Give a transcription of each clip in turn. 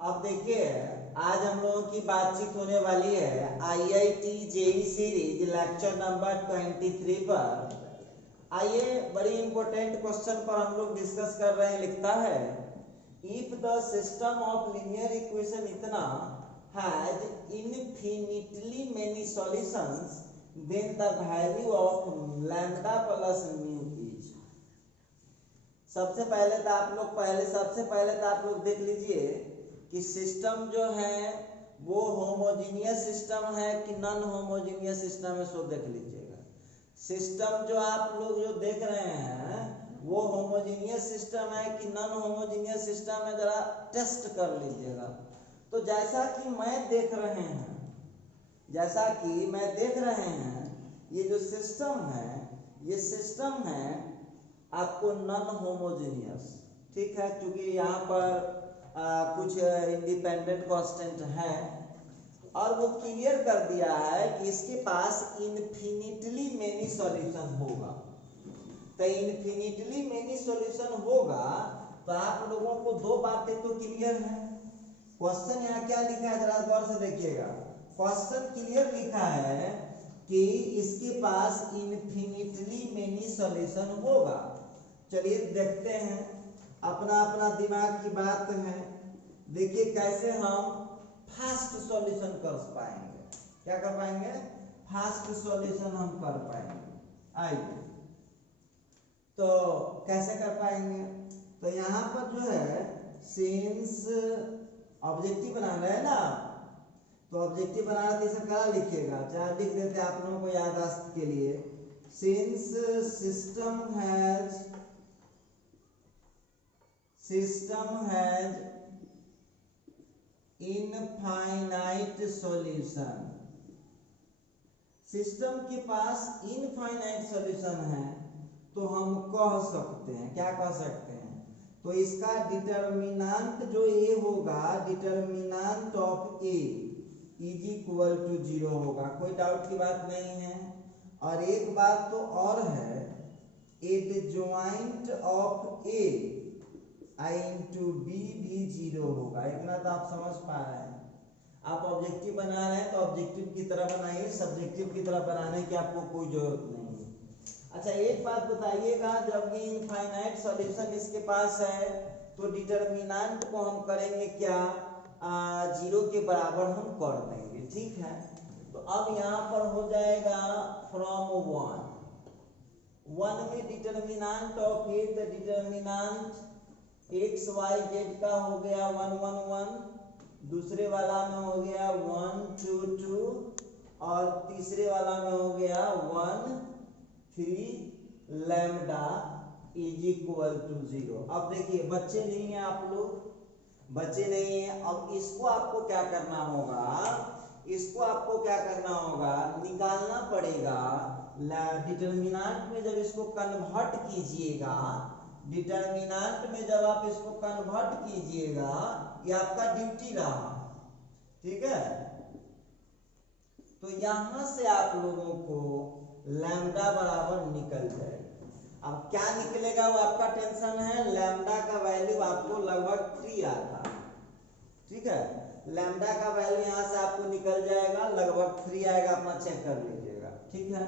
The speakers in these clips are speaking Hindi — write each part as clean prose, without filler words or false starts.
अब देखिए आज हम लोगों की बातचीत होने वाली है IIT JEE series lecture number 23 पर। आइए बड़ी इंपॉर्टेंट क्वेश्चन पर हम लोग डिस्कस कर रहे हैं। लिखता है if the system of linear equation इतना has infinitely many solutions then the value of lambda plus mu is. सबसे पहले तो आप लोग देख लीजिए कि सिस्टम जो है वो होमोजीनियस सिस्टम है कि नॉन होमोजीनियस सिस्टम है, सो देख लीजिएगा। सिस्टम जो आप लोग जो देख रहे हैं वो होमोजीनियस सिस्टम है कि नॉन होमोजीनियस सिस्टम है, जरा टेस्ट कर लीजिएगा। तो जैसा कि मैं देख रहे हैं ये जो सिस्टम है ये सिस्टम है आपको नॉन होमोजीनियस, ठीक है, क्योंकि यहाँ पर कुछ इंडिपेंडेंट कांस्टेंट है और वो क्लियर कर दिया है कि इसके पास इनफिनिटली मेनी सॉल्यूशन होगा। तो इनफिनिटली मेनी सॉल्यूशन होगा तो आप लोगों को दो बातें तो क्लियर है। क्वेश्चन यहाँ क्या लिखा है जरा गौर से देखिएगा। क्वेश्चन क्लियर लिखा है कि इसके पास इनफिनिटली मेनी सॉल्यूशन होगा। चलिए देखते हैं, अपना अपना दिमाग की बात है। देखिए कैसे हम फास्ट सॉल्यूशन कर पाएंगे। क्या कर पाएंगे? फास्ट सॉल्यूशन हम कर पाएंगे। आइए तो कैसे कर पाएंगे? तो यहाँ पर जो है सिंस ऑब्जेक्टिव बनाना है ना, तो ऑब्जेक्टिव बनाना तो इसे क्या लिखिएगा, चाहे लिख देते आप लोगों को याददाश्त के लिए। Since system has infinite solution, system के पास इनफाइनाइट सॉल्यूशन है तो हम कह सकते हैं, क्या कह सकते हैं, तो इसका डिटर्मिनेंट जो ए होगा, determinant of A is equal to 0 होगा। कोई डाउट की बात नहीं है। और एक बात तो और है, adjoint of A I into B भी 0 होगा। इतना तो आप समझ पा रहे हैं। आप ऑब्जेक्टिव बना रहे हैं तो ऑब्जेक्टिव की तरह बनाइए, सब्जेक्टिव की तरह बनाने की आपको कोई जरूरत नहीं है। अच्छा एक बात बताइएगा, जब ये इनफाइनाइट सॉल्यूशन इसके पास है तो डिटर्मिनेंट को हम करेंगे क्या, 0 के बराबर हम कर देंगे, ठीक है। तो अब यहाँ पर हो जाएगा फ्रॉम 1 में determinant of A, the determinant x y z का हो गया 1 1 1, दूसरे वाला में हो गया 1 2 2 और तीसरे वाला में हो गया 1 3 लैम्डा इज इक्वल टू 0। अब देखिए बच्चे नहीं है आप लोग, बच्चे नहीं है। अब इसको आपको क्या करना होगा, निकालना पड़ेगा। डिटर्मिनेंट में जब इसको कन्वर्ट कीजिएगा, ये आपका ड्यूटी रहा, ठीक है। तो यहां से आप लोगों को लैम्डा बराबर निकल जाएगा। अब क्या निकलेगा वो आपका टेंशन है। लैम्डा का वैल्यू आपको लगभग 3 आता है, ठीक है। लैम्डा का वैल्यू यहां से आपको निकल जाएगा, लगभग 3 आएगा, अपना चेक कर लीजिएगा, ठीक है।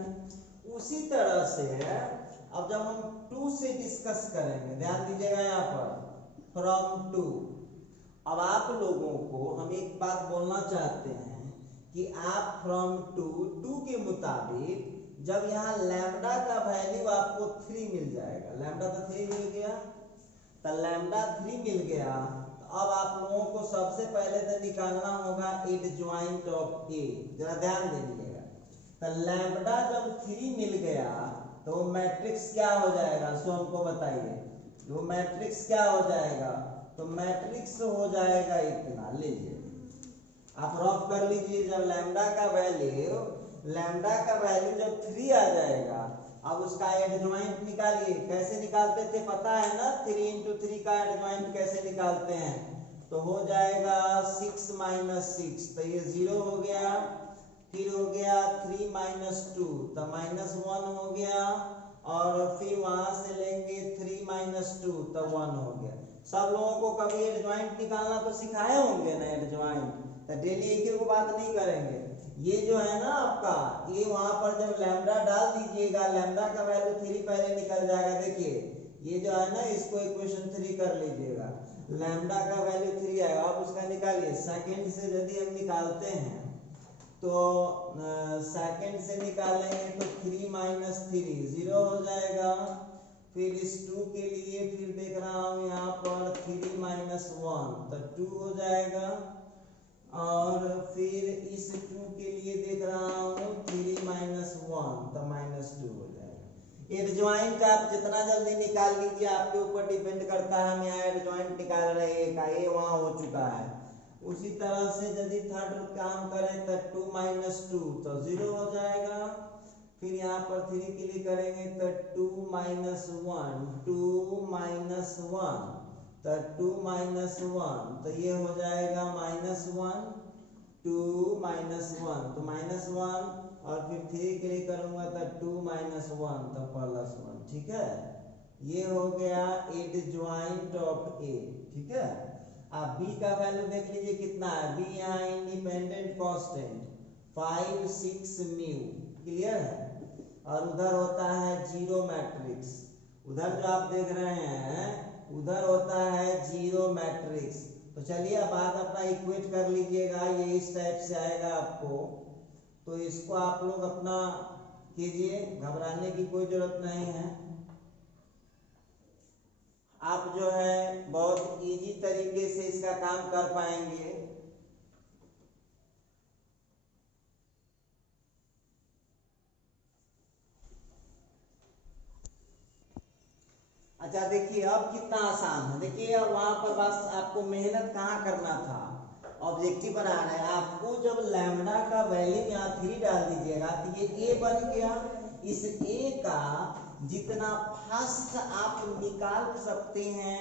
उसी तरह से अब जब हम 2 से डिस्कस करेंगे, ध्यान दीजिएगा यहाँ पर फ्रॉम 2। अब आप लोगों को हम एक बात बोलना चाहते हैं कि आप फ्रॉम 2 के मुताबिक जब यहाँ लैम्डा का वैल्यू आपको 3 मिल जाएगा, लैम्डा तो 3 मिल गया, तो लैम्डा 3 मिल गया, तो अब आप लोगों को सबसे पहले तो निकालना होगा एडजॉइंट ऑफ ए। जरा ध्यान दीजिएगा, तो लैम्डा जब 3 मिल गया तो मैट्रिक्स क्या हो जाएगा, सो हमको बताइए। वो मैट्रिक्स क्या हो जाएगा, तो मैट्रिक्स हो जाएगा इतना, लीजिए आप रफ कर लीजिए। जब लैम्डा का वैल्यू जब 3 आ जाएगा, अब उसका एडजॉइंट निकालिए। कैसे निकालते थे पता है ना, 3 into 3 का एडजॉइंट कैसे निकालते हैं, तो हो जाएगा 6 - 6, तो ये 0 हो गया, फिर हो गया 3 - 2 तो -1 हो गया, और फिर वहां से लेंगे 3 - 2 तो 1 हो गया। सब लोगों को कभी एडजॉइंट निकालना तो सिखाए होंगे ना, एडजॉइंट तो डेली एक ही को बात नहीं करेंगे। ये जो है ना आपका, ये वहां पर जब लैम्डा डाल दीजिएगा, लैम्डा का वैल्यू 3 पहले निकल जाएगा। देखिए ये जो है ना, इसको इक्वेशन 3 कर लीजिएगा, लैम्डा का वैल्यू 3 आएगा, आप उसका निकालिए। सेकंड से यदि हम निकालते हैं तो सेकंड से निकालेंगे तो 3 माइनस 3 0 हो जाएगा। फिर इस 2 के लिए फिर देख रहा हूँ यहाँ पर 3 माइनस 1 तो 2 हो जाएगा। और फिर इस 2 के लिए देख रहा हूँ 3 माइनस 1 तो माइनस 2 हो जाएगा। एडजॉइंट आप जितना जल्दी निकाल लीजिए, आपके ऊपर डिपेंड करता है। हम यहाँ एडजॉइंट निकाल रहे हैं का, ये वहाँ हो चुका है। उसी तरह से यदि थर्ड काम करें तो 2 माइनस 2 तो 0 हो जाएगा। फिर यहाँ पर 3 के लिए करेंगे तो 2 माइनस 1 2 माइनस 1 तो 2 माइनस 1 तो ये हो जाएगा माइनस 1 2 माइनस 1 तो माइनस 1। और फिर 3 के लिए करूँगा तो 2 माइनस 1 तो प्लस 1। ठीक है, ये हो गया एडजॉइंट ऑफ ए। ठीक है, आप बी का वैल्यू देख लीजिए कितना है। बी यहाँ इंडिपेंडेंट कांस्टेंट 5 6 म्यू, क्लियर है। और उधर होता है जीरो मैट्रिक्स, उधर जो आप देख रहे हैं उधर होता है जीरो मैट्रिक्स। तो चलिए अब बात अपना इक्वेट कर लीजिएगा, ये इस टाइप से आएगा आपको। तो इसको आप लोग अपना कीजिए, घबराने की कोई जरूरत नहीं है। आप जो है बहुत इजी तरीके से इसका काम कर पाएंगे। अच्छा देखिए अब कितना आसान है। देखिए अब वहां पर बस आपको मेहनत कहाँ करना था, ऑब्जेक्टिव बना रहे हैं। आपको जब लैम्डा का वैल्यू यहाँ 3 डाल दीजिएगा तो ये ए बन गया। इस ए का जितना फास्ट आप निकाल सकते हैं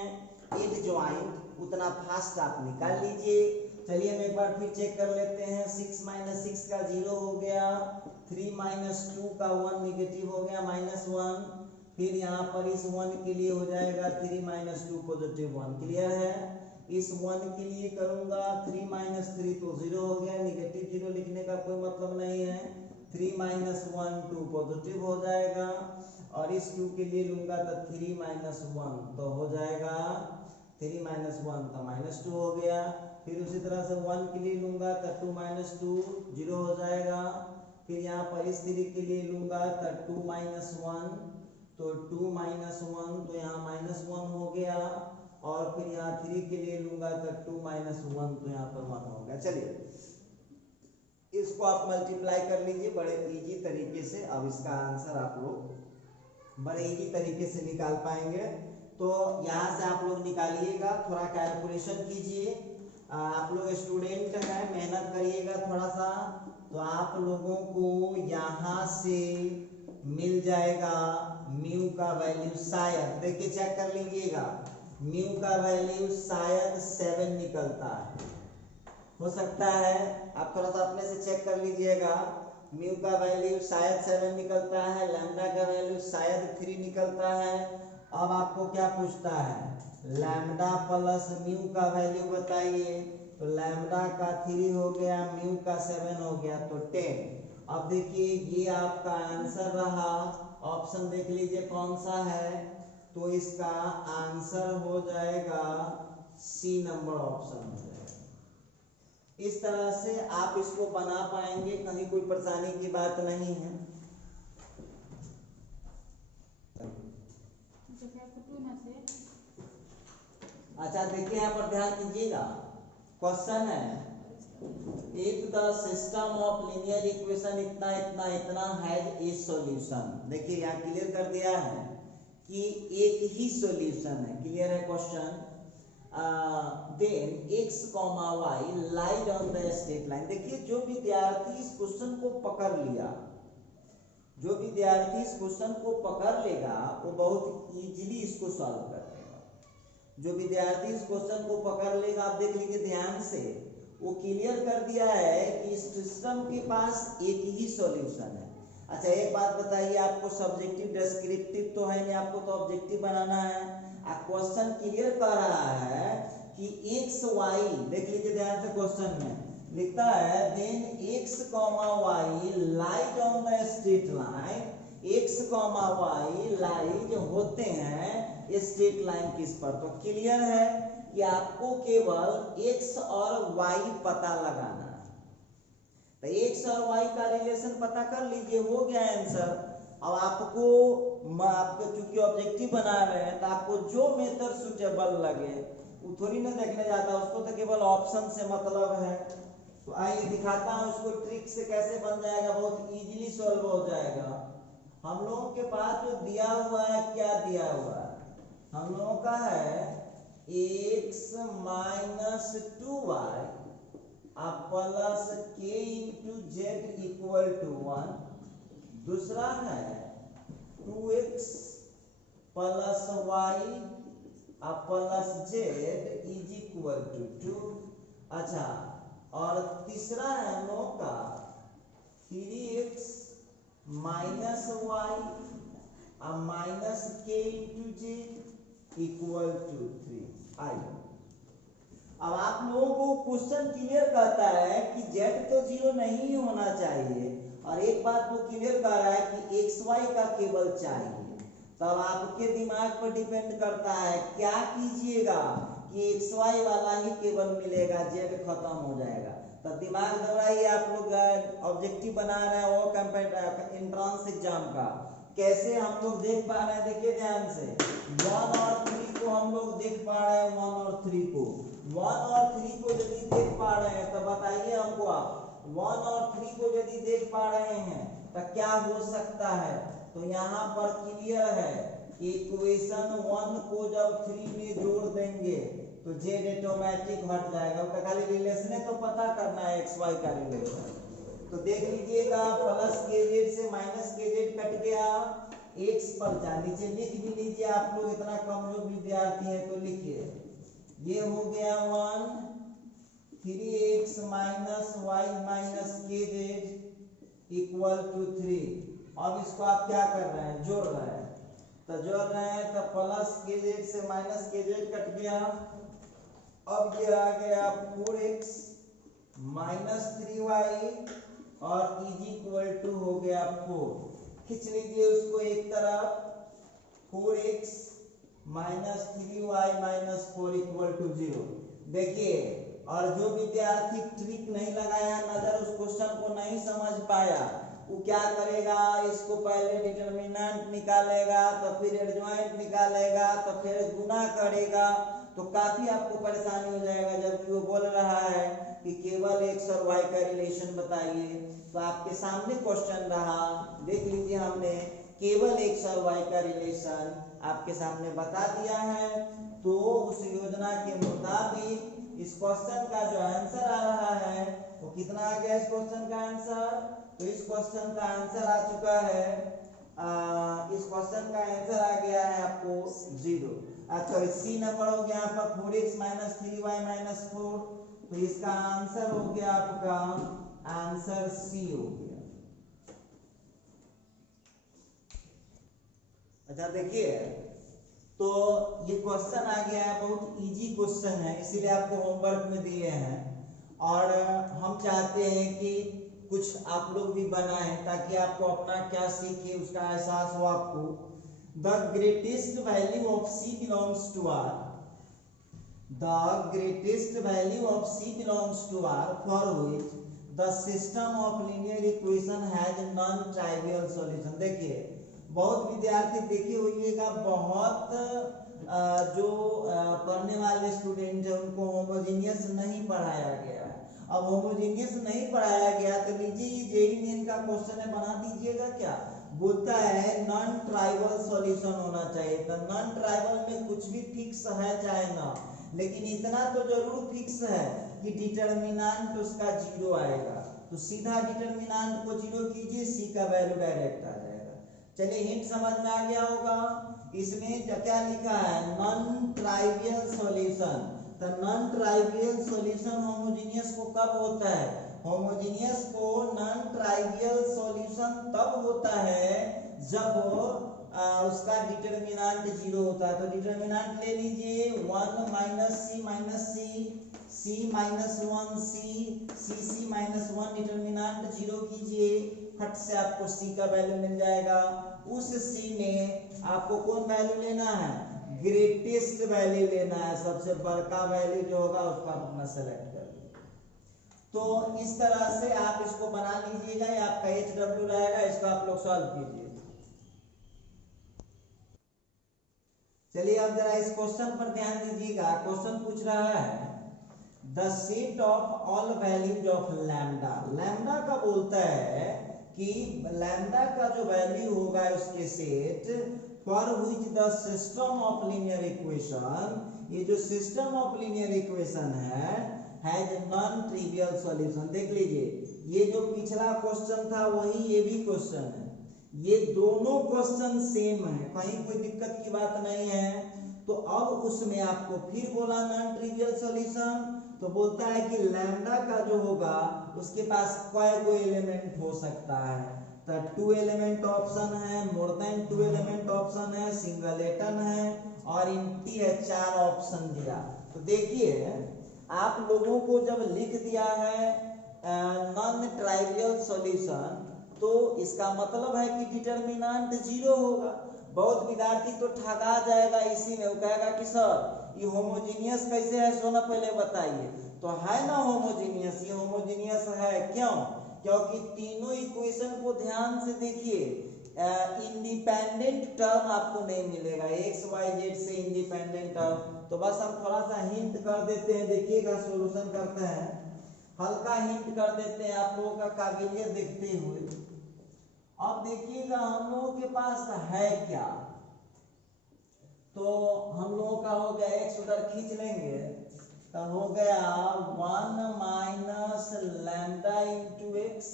एडजॉइंट, उतना फास्ट आप निकाल लीजिए। चलिए हम एक बार फिर चेक कर लेते हैं। 6 माइनस 6 का 0 हो गया, 3 माइनस 2 का 1 निगेटिव हो गया माइनस 1। फिर यहाँ पर इस 1 के लिए हो जाएगा 3 माइनस 2 पॉजिटिव 1, क्लियर है। इस 1 के लिए करूंगा 3 माइनस 3 तो 0 हो गया, निगेटिव 0 लिखने का कोई मतलब नहीं है। 3 माइनस 1 2 पॉजिटिव हो जाएगा। और इस 2 के लिए लूंगा तो 3 माइनस 1 तो हो जाएगा 3 माइनस 1 तो माइनस 2 हो गया। फिर उसी तरह से 1 के लिए लूंगा तो 2 माइनस 2 0 हो जाएगा। फिर यहाँ पर इस 3 के लिए लूंगा तो 2 माइनस 1 तो 2 माइनस 1 तो यहाँ माइनस 1 हो गया। और फिर यहाँ 3 के लिए लूंगा तो 2 माइनस 1 तो यहाँ पर 1 हो गया। चलिए इसको आप मल्टीप्लाई कर लीजिए बड़े इजी तरीके से। अब इसका आंसर आप लोग बड़े इजी तरीके से निकाल पाएंगे। तो यहाँ से आप लोग निकालिएगा, थोड़ा कैलकुलेशन कीजिए। आप लोग स्टूडेंट हैं, मेहनत करिएगा थोड़ा सा, तो आप लोगों को यहाँ से मिल जाएगा म्यू का वैल्यू शायद, देखिए चेक कर लीजिएगा, म्यू का वैल्यू शायद 7 निकलता है, हो सकता है। आप थोड़ा सा अपने से चेक कर लीजिएगा। म्यू का वैल्यू शायद 7 निकलता है, लैम्डा का वैल्यू शायद 3 निकलता है। अब आपको क्या पूछता है, लैम्डा प्लस म्यू का वैल्यू बताइए। तो लैम्डा का 3 हो गया, म्यू का 7 हो गया तो 10। अब देखिए ये आपका आंसर रहा। ऑप्शन देख लीजिए कौन सा है, तो इसका आंसर हो जाएगा सी नंबर ऑप्शन हो जाएगा। इस तरह से आप इसको बना पाएंगे, कहीं कोई परेशानी की बात नहीं है। अच्छा देखिए यहाँ पर ध्यान दीजिएगा, क्वेश्चन है if the system of linear equation इतना इतना इतना हैज ए सॉल्यूशन। देखिए यहाँ क्लियर कर दिया है कि एक ही सॉल्यूशन है, क्लियर है question. Then x, y lied on the straight line. देखिए जो विद्यार्थी इस क्वेश्चन को पकड़ लिया, जो विद्यार्थी इस क्वेश्चन को पकड़ लेगा वो बहुत इजीली इसको सॉल्व कर लेगा। जो विद्यार्थी इस क्वेश्चन को पकड़ लेगा, आप देख लीजिए ध्यान से, वो क्लियर कर दिया है कि इस सिस्टम के पास एक ही सॉल्यूशन है। अच्छा एक बात बताइए, आपको सब्जेक्टिव डिस्क्रिप्टिव तो है नहीं, आपको तो ऑब्जेक्टिव बनाना है। क्वेश्चन क्लियर कर रहा है कि एक्स वाई, देख लीजिए ध्यान से क्वेश्चन में लिखता है then x comma y lies on the straight line, x comma y lies होते हैं स्ट्रेट लाइन किस पर। तो क्लियर है कि आपको केवल एक्स और वाई पता लगाना है। तो एक्स और वाई का रिलेशन पता कर लीजिए, हो गया आंसर। अब आपको चूंकि ऑब्जेक्टिव बना रहे हैं तो आपको जो मेथड सुटेबल लगे वो थोड़ी ना देखने जाता, उसको तो केवल ऑप्शन से मतलब है। तो आइए दिखाता हूँ उसको ट्रिक से कैसे बन जाएगा, बहुत इजीली सॉल्व हो जाएगा। हम लोगों के पास जो दिया हुआ है, क्या दिया हुआ है, हम लोगों का है x minus 2y plus k into z equal to 1, दूसरा है 2x plus y plus z is equal to 2। अच्छा, और तीसरा है हम लोगों का 3x minus y minus k into z equal to 3। आइए अब आप लोगों को क्वेश्चन क्लियर करता है कि z तो 0 नहीं होना चाहिए, और एक बात वो क्लियर कर रहा है कि एक्स वाई का केवल चाहिए। तब आपके दिमाग पर डिपेंड करता है क्या कीजिएगा कि एक्स वाई वाला ही केवल मिलेगा, जेड खत्म हो जाएगा। तब दिमाग दौड़ाइए, आप लोग ऑब्जेक्टिव बना रहे हैं वो एंट्रेंस एग्जाम का, कैसे हम लोग देख पा रहे हैं, देखिए ध्यान से 1 और 3 को हम लोग देख पा रहे हैं, 1 और 3 को 1 और 3 को यदि देख पा रहे हैं तो बताइए हमको आप 1 और 3 को यदि देख पा रहे हैं तो क्या हो सकता है। तो यहाँ पर क्लियर है कि इक्वेशन 1 को जब 3 में जोड़ देंगे तो जेड ऑटोमेटिक हट जाएगा। उसका खाली रिलेशन है तो पता करना है एक्स वाई का रिलेशन। तो देख लीजिएगा प्लस के जेड से माइनस के जेड कट गया, एक्स पर जा नीचे लिख भी लीजिए, आप लोग इतना कम लोग विद्यार्थी हैं तो लिखिए, ये हो गया 1 3x माइनस वाई माइनस के जेड इक्वल टू 3। अब इसको आप क्या कर रहे हैं, जोड़ रहे हैं, तो जोड़ रहे हैं तो प्लस के जेड से माइनस के जेड कट गया। अब ये आ गया 4x माइनस 3y और इज इक्वल टू हो गया 4। खींच लीजिए उसको एक तरफ, 4x minus 3y minus 4 equal to 0। देखिए, और जो विद्यार्थी ट्रिक नहीं लगाया, नजर उस क्वेश्चन को नहीं समझ पाया, वो क्या करेगा, इसको पहले डिटरमिनेंट निकालेगा, तो फिर एडजॉइंट निकालेगा, तो फिर गुना करेगा, तो काफी आपको परेशानी हो जाएगा। जबकि वो बोल रहा है कि केवल एक्स और वाई का रिलेशन बताइए, तो आपके सामने क्वेश्चन रहा, देख लीजिए हमने केवल एक्स और वाई का रिलेशन आपके सामने बता दिया है। तो उस योजना के मुताबिक इस क्वेश्चन का जो आंसर आ रहा है वो कितना आ गया, इस क्वेश्चन का आंसर, तो इस क्वेश्चन का आंसर आ चुका है, इस क्वेश्चन का आंसर आ गया है आपको 0। अच्छा, सी नंबर हो गया आपका 4x माइनस 3y माइनस 4, तो इसका आंसर हो गया आपका आंसर सी हो गया। अच्छा देखिए, तो ये क्वेश्चन आ गया है, बहुत इजी क्वेश्चन है, इसीलिए आपको होमवर्क में दिए हैं, और हम चाहते हैं कि कुछ आप लोग भी बनाएं ताकि आपको अपना क्या सीखे उसका एहसास हो आपको। The greatest value of C belongs to R, the greatest value of C belongs to R for which the system of linear equation has non trivial solution. देखिए, बहुत विद्यार्थी देखे होइएगा, बहुत जो पढ़ने वाले स्टूडेंट हैं उनको होमोजेनियस नहीं पढ़ाया गया है। अब होमोजेनियस नहीं पढ़ाया गया तो लीजिए ये जेईई मेन का क्वेश्चन है, बना दीजिएगा। क्या बोलता है, नॉन ट्राइवल सॉल्यूशन होना चाहिए। तो नॉन ट्राइवल में कुछ भी फिक्स है चाहे ना, लेकिन इतना तो जरूर फिक्स है कि डिटरमिनेंट उसका 0 आएगा। तो सीधा डिटरमिनेंट को 0 कीजिए, सी का वैल्यू डायरेक्ट आ जाएगा। चलिए, हिंट समझ में आ गया होगा। इसमें क्या लिखा है, नॉन ट्राइवियल सॉल्यूशन। तो नॉन ट्राइवियल सॉल्यूशन होमोजेनियस को कब होता है, होमोजेनियस को नॉन ट्राइवियल सॉल्यूशन तब होता है जब उसका डिटरमिनेंट 0 होता है, तो डिटरमिनेंट ले लीजिए 1 माइनस सी सी माइनस 1 सी माइनस 1, डिटरमिनेंट 0 कीजिए, फट से आपको सी का वैल्यू मिल जाएगा। उस सी में आपको कौन वैल्यू लेना है, ग्रेटेस्ट वैल्यू लेना है, सबसे बड़का वैल्यू जो होगा उसको आप अपना सेलेक्ट कर लीजिए। तो इस तरह से आप इसको बना लीजिएगा, ये आपका HW रहेगा, इसको आप लोग सॉल्व कीजिए। चलिए अब जरा इस क्वेश्चन पर ध्यान दीजिएगा। क्वेश्चन पूछ रहा है the set of all values of lambda. Lambda का बोलता है कि लैम्डा का जो वैल्यू होगा उसके set for which the system of linear equation, ये जो सिस्टम ऑफ लीनियर इक्वेशन है हैज नॉन ट्रिवियल सॉल्यूशन। देख लीजिए, ये जो पिछला क्वेश्चन था वही ये भी क्वेश्चन है, ये दोनों क्वेश्चन सेम है, कहीं कोई दिक्कत की बात नहीं है। तो अब उसमें आपको फिर बोला नॉन ट्रिवियल सॉल्यूशन, तो बोलता है कि लैम्डा का जो होगा उसके पास कोई एलिमेंट हो सकता है, तो 2 एलिमेंट ऑप्शन है, मोर देन 2 एलिमेंट ऑप्शन है, सिंगलेटन है और एम्प्टी है, 4 ऑप्शन दिया। तो देखिए आप लोगों को जब लिख दिया है नॉन ट्राइवियल सॉल्यूशन, तो इसका मतलब है कि डिटरमिनेंट 0 होगा। बहुत विद्यार्थी तो ठगा जाएगा इसी में, वो कहेगा कि सर ये होमोजीनियस कैसे है, सो ना पहले बताइए। तो है ना होमोजीनियस, ये होमोजीनियस है, क्यों? क्योंकि तीनों इक्वेशन को ध्यान से देखिए, इंडिपेंडेंट टर्म आपको नहीं मिलेगा, एक्स वाई जेड से इंडिपेंडेंट टर्म। तो बस हम थोड़ा सा हिंट कर देते हैं, देखिएगा सॉल्यूशन करते हैं, हल्का हिंट कर देते हैं आप लोगों का काबिलियत देखते हुए। अब देखिएगा हम लोगों के पास है क्या, तो हम लोगों का हो गया एक्स उधर खींच लेंगे, तो हो गया 1 माइनस लैम्डा इंटू एक्स,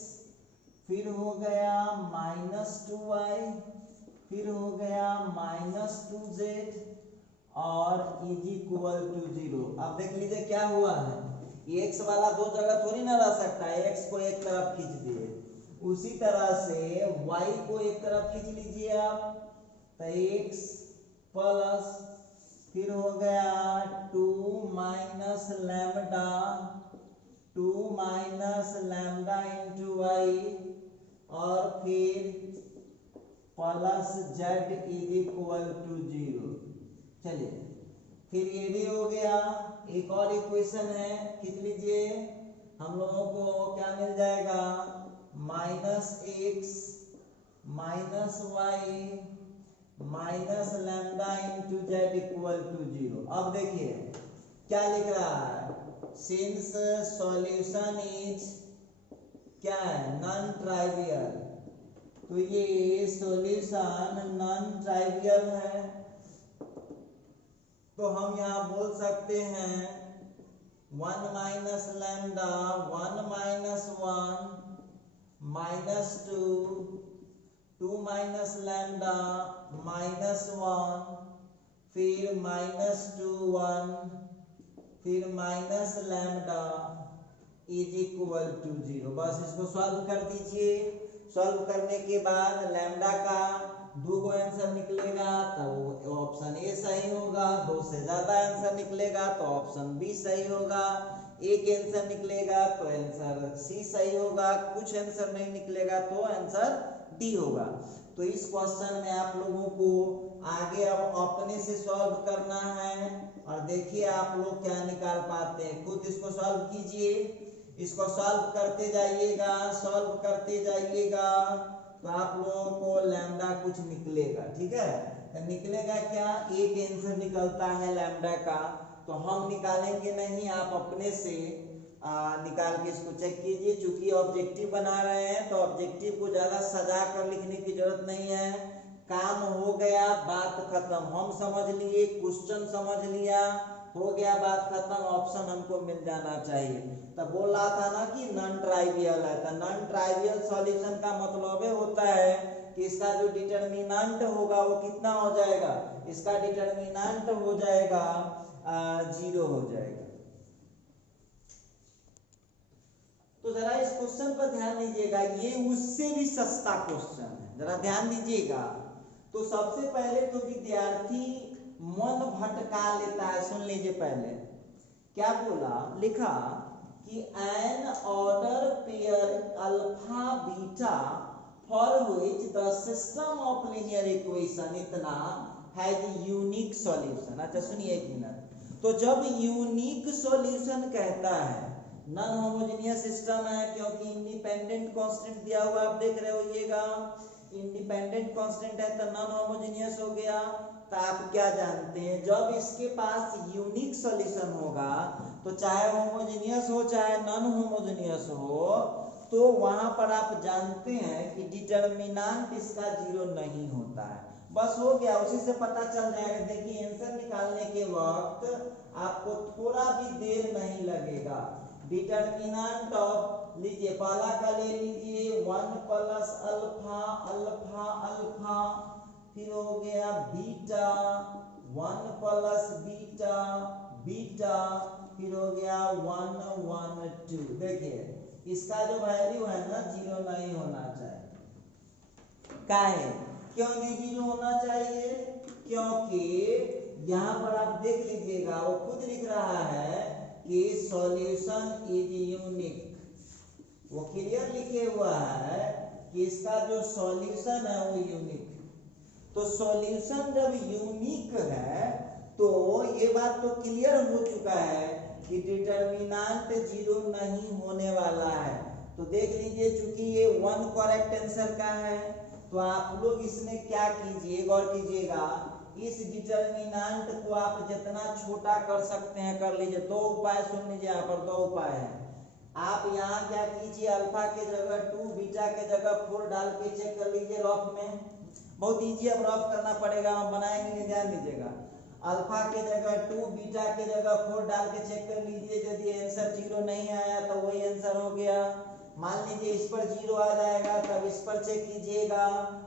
फिर हो गया -2y, फिर हो गया -2z और इज इक्वल टू 0। अब देख लीजिए क्या हुआ है, ये एक्स वाला दो जगह थोड़ी ना रह सकता है, एक्स को एक तरफ खींच दिए, उसी तरह से y को एक तरफ खींच लीजिए आप, तो x प्लस फिर हो गया 2 माइनस लैम्डा इंटू वाई और फिर plus z is equal to 0। चलिए फिर ये भी हो गया, एक और इक्वेशन है, खींच लीजिए, हम लोगों को क्या मिल जाएगा, -x -y minus lambda into z equal to 0। अब देखिए क्या लिख रहा है, सिंस सॉल्यूशन इज क्या है, नॉन ट्राइवियल, तो ये सॉल्यूशन नॉन ट्राइवियल है, तो हम यहाँ बोल सकते हैं 1 minus lambda 1 minus 1 -2 2 minus lambda -1 फिर -2 1 फिर minus lambda is equal to 0। बस इसको सॉल्व कर दीजिए। सॉल्व करने के बाद लैम्डा का 2 को आंसर निकलेगा तो ऑप्शन ए सही होगा, 2 से ज्यादा आंसर निकलेगा तो ऑप्शन बी सही होगा, एक आंसर निकलेगा तो आंसर सी सही होगा, कुछ आंसर नहीं निकलेगा तो आंसर डी होगा। तो इस क्वेश्चन में आप लोगों को आगे अब अपने से सॉल्व करना है और देखिए आप लोग क्या निकाल पाते हैं, खुद इसको सॉल्व कीजिए, इसको सॉल्व करते जाइएगा, सॉल्व करते जाइएगा, तो आप लोगों को लैम्डा कुछ निकलेगा, ठीक है। तो निकलेगा क्या, एक आंसर निकलता है लैम्डा का, तो हम निकालेंगे नहीं, आप अपने से निकाल के इसको चेक कीजिए। चूंकि ऑब्जेक्टिव बना रहे हैं तो ऑब्जेक्टिव को ज्यादा सजा कर लिखने की जरूरत नहीं है, काम हो गया, बात खत्म, हम समझ लिए, क्वेश्चन समझ लिया, हो गया, बात खत्म, ऑप्शन हमको मिल जाना चाहिए। तब बोल रहा था ना कि नॉन ट्राइवियल है, तो नॉन ट्राइवियल सॉल्यूशन का मतलब होता है कि इसका जो डिटरमिनेंट होगा वो कितना हो जाएगा, इसका डिटरमिनेंट हो जाएगा 0 हो जाएगा। तो जरा इस क्वेश्चन पर ध्यान दीजिएगा, ये उससे भी सस्ता क्वेश्चन है, जरा ध्यान दीजिएगा। तो सबसे पहले तो विद्यार्थी मन भटका लेता है। सुन लीजिए, पहले क्या बोला, लिखा कि an order pair alpha beta for which the system of linear equation इतना हैज यूनिक सॉल्यूशन। अच्छा सुनिए एक मिनट। तो जब यूनिक सॉल्यूशन कहता है, नॉन होमोजेनियस सिस्टम है, क्योंकि इंडिपेंडेंट कांस्टेंट दिया हुआ आप देख रहे होइएगा, इंडिपेंडेंट कांस्टेंट है तो नॉन होमोजेनियस हो गया। तो आप क्या जानते हैं, जब इसके पास यूनिक सॉल्यूशन होगा तो चाहे होमोजेनियस हो चाहे नॉन होमोजेनियस हो, तो वहां पर आप जानते हैं कि डिटरमिनेंट इसका 0 नहीं होता है। बस हो गया, उसी से पता चल जाएगा। देखिए आंसर निकालने के वक्त आपको थोड़ा भी देर नहीं लगेगा। डिटरमिनेंट ऑफ, लीजिए पहला का ले लीजिए 1 प्लस अल्फा अल्फा अल्फा, फिर हो गया बीटा 1 प्लस बीटा बीटा, फिर हो गया 1 1 2। देखिए इसका जो वैल्यू है ना 0 नहीं होना चाहिए। काहे, क्यों नहीं 0 होना चाहिए? क्योंकि यहाँ पर आप देख लीजिएगा, वो खुद लिख रहा है कि सॉल्यूशन इज यूनिक। वो क्लियर लिखे हुआ है कि इसका जो सॉल्यूशन है वो यूनिक। तो सॉल्यूशन जब यूनिक है तो ये बात तो क्लियर हो चुका है कि डिटरमिनेंट 0 नहीं होने वाला है। तो देख लीजिए, चूंकि ये 1 करेक्ट आंसर का है, तो आप लोग इसमें क्या कीजिए, गौर कीजिएगा, इस डिटरमिनेंट को आप जितना छोटा कर सकते हैं कर लीजिए। दो उपाय सुन लीजिए, यहाँ पर 2 उपाय है। आप यहाँ क्या कीजिए, अल्फा के जगह 2, बीटा के जगह 4 डाल के चेक कर लीजिए रफ में। बहुत इजी अब रफ करना पड़ेगा, हम बनाएंगे, ध्यान दीजिएगा। अल्फा के जगह 2, बीटा के जगह 4 डाल के चेक कर लीजिए। यदि आंसर 0 नहीं आया तो वही आंसर हो गया। मान लीजिए इस पर 0 आ जाएगा, तब इस पर चेक कीजिएगा,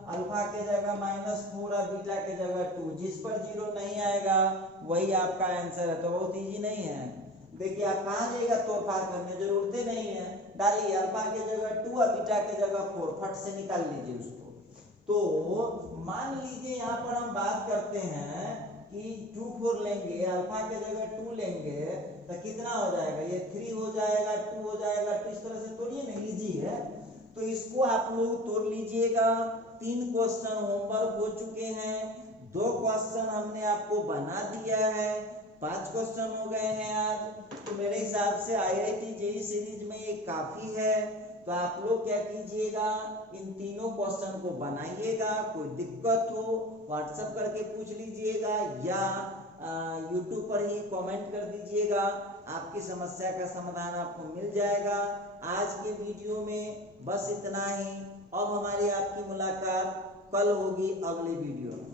अल्फा के जगह -4 और बीटा के जगह 2। जिस पर 0 नहीं आएगा वही आपका आंसर है। तो बहुत इजी नहीं है। देखिए आप कहाँ जाइएगा, तोड़फाड़ करने जरूरत नहीं है। डालिए अल्फा के जगह 2 और बीटा के जगह 4, फट से निकाल लीजिए उसको। तो मान लीजिए यहाँ पर हम बात करते हैं कि 2 4 लेंगे, अल्फा के जगह 2 लेंगे तो कितना हो जाएगा, ये 3 हो जाएगा, 2 हो जाएगा। तो इस तरह से तोड़िए ना, इजी है। तो इसको आप लोग तोड़ लीजिएगा। 3 क्वेश्चन होमवर्क हो चुके हैं, 2 क्वेश्चन हमने आपको बना दिया है, 5 क्वेश्चन हो गए हैं आज। तो मेरे हिसाब से IIT JEE सीरीज में ये काफी है। तो आप लोग क्या कीजिएगा, इन तीनों क्वेश्चन को बनाइएगा। कोई दिक्कत हो व्हाट्सएप करके पूछ लीजिएगा या यूट्यूब पर ही कमेंट कर दीजिएगा, आपकी समस्या का समाधान आपको मिल जाएगा। आज के वीडियो में बस इतना ही। अब हमारी आपकी मुलाकात कल होगी अगले वीडियो में।